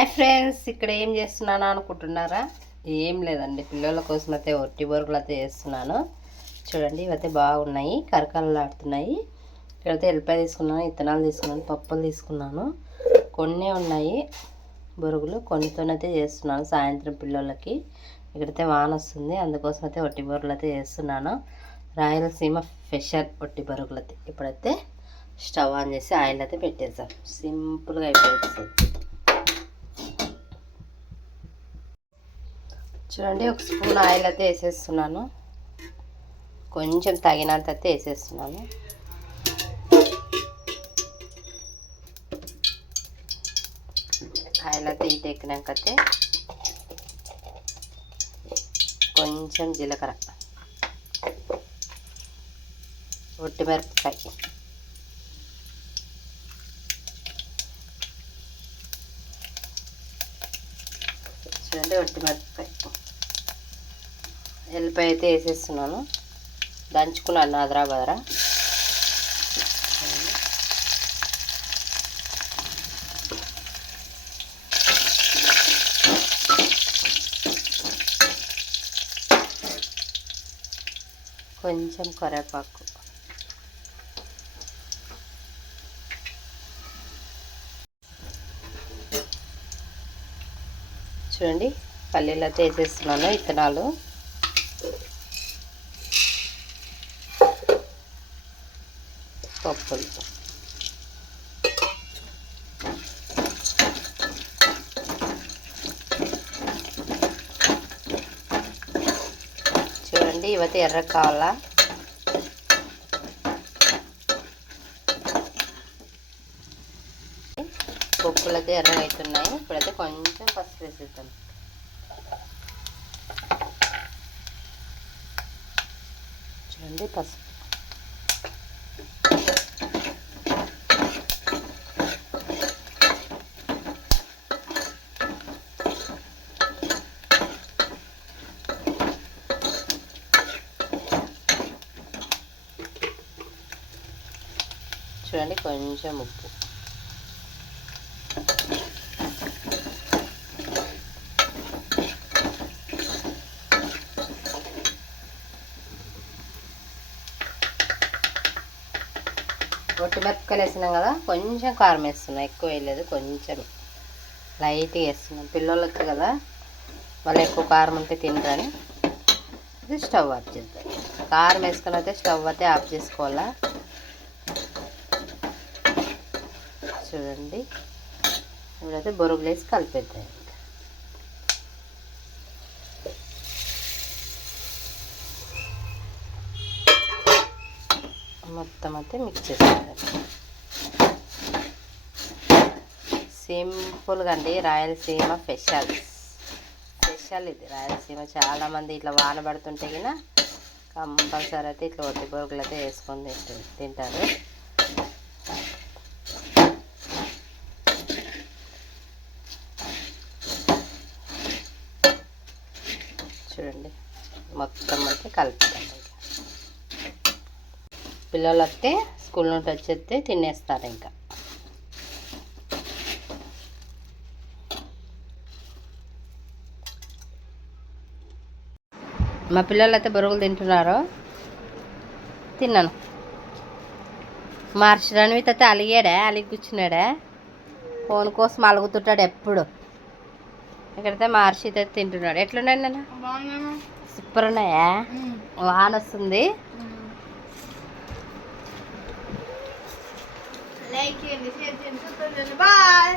Hi friends ఇక్కడ ఏం చేస్తున్నాను అనుకుంటున్నారా? ఏం లేదండి పిల్లల కోసం అయితే ఒట్టి బొరుగులు అయితే చేస్తున్నాను. చూడండి ఇవైతే బాగున్నాయి కరకరలాడుతున్నాయి. ఇక్కడైతే ఎల్లిపాయ తీసుకున్నాను ఇత్తనాలు తీసుకున్నాను పప్పులు తీసుకున్నాను. కొన్ని ఉన్నాయి బొరుగులు కొన్నితోనైతే చేస్తున్నాను సాయంత్రం పిల్లలకి. ఇక్కడైతే వాన వస్తుంది అందుకోసం అయితే ఒట్టి బొరుగులు అయితే చేస్తున్నాను. రాయలసీమ స్పెషల్ ఒట్టి బొరుగులు అయితే. ఇప్పుడైతే స్టవ్ ఆన్ చేసి ఆయిల్ అయితే పెట్టేసాం సింపుల్గా అయిపోతుంది చూడండి ఒక స్పూన్ ఆయిల్ అయితే వేసేస్తున్నాను. కొంచెం తగినంత అయితే వేసేస్తున్నాను. ఆయిల్ అయితే ఇటు ఎక్కినాకైతే కొంచెం జీలకర్ర. ఒట్టి మిరపకాయ. చూడండి ఒట్టి మిరపకాయ. ఎల్లిపాయ అయితే వేసేస్తున్నాను. దంచుకున్నాను అదరా బదరా కొంచెం కరివేపాకు. చూడండి పల్లీలతో అయితే వేసేస్తున్నాను ఇత్తనాలు. పప్పులు చూడండి ఇవైతే ఎర్ర కావాలా పప్పులు అయితే ఎర్రగా అవుతున్నాయి ఇప్పుడైతే కొంచెం పసుపు వేసేద్దాం. చూడండి పసుపు. చూడండి కొంచెం ఉప్పు రొట్టె మిరపకాయలు వేసినాం కదా కొంచెం కారం వేస్తున్నాం. ఎక్కువ వేయలేదు కొంచెం లైట్గా వేస్తున్నాం. పిల్లలకి కదా వాళ్ళు ఎక్కువ కారం ఉంటే తినరని. ఇది స్టవ్ ఆఫ్ చేద్దాం. కారం వేసుకుని అయితే స్టవ్ అయితే ఆఫ్ చేసుకోవాలా? చూడండి. ఇప్పుడైతే బొరుగులు వేసి కలిపేద్దాం మొత్తం అయితే మిక్స్ చేసుకోవాలి. సింపుల్గా అండి రాయలసీమ స్పెషల్ స్పెషల్ ఇది రాయలసీమ. చాలామంది ఇట్లా వాన పడుతుంటే కంపల్సరీ అయితే ఇట్లా ఒట్టి బొరుగులు అయితే వేసుకొని తింటారు. చూడండి. మొత్తం అయితే కలుపుతాం పిల్లలు వస్తే స్కూల్ నుండి వచ్చేస్తే తినేస్తారు ఇంకా. మా పిల్లలు అయితే బరువులు తింటున్నారు? తిన్నాను. మార్చి రణవిత్ అయితే అలిగాడా? అలిగి కూర్చున్నాడా? ఫోన్ కోసం అలుగుతుంటాడు ఎప్పుడు. ఇక్కడైతే అయితే తింటున్నాడు. ఎట్లున్నాడు నాన్న? సూపర్ ఉన్నాయా? వాన వస్తుంది లైక్ చేయండి షేర్ చేయండి సబ్స్క్రైబ్ చేయండి. బాయ్.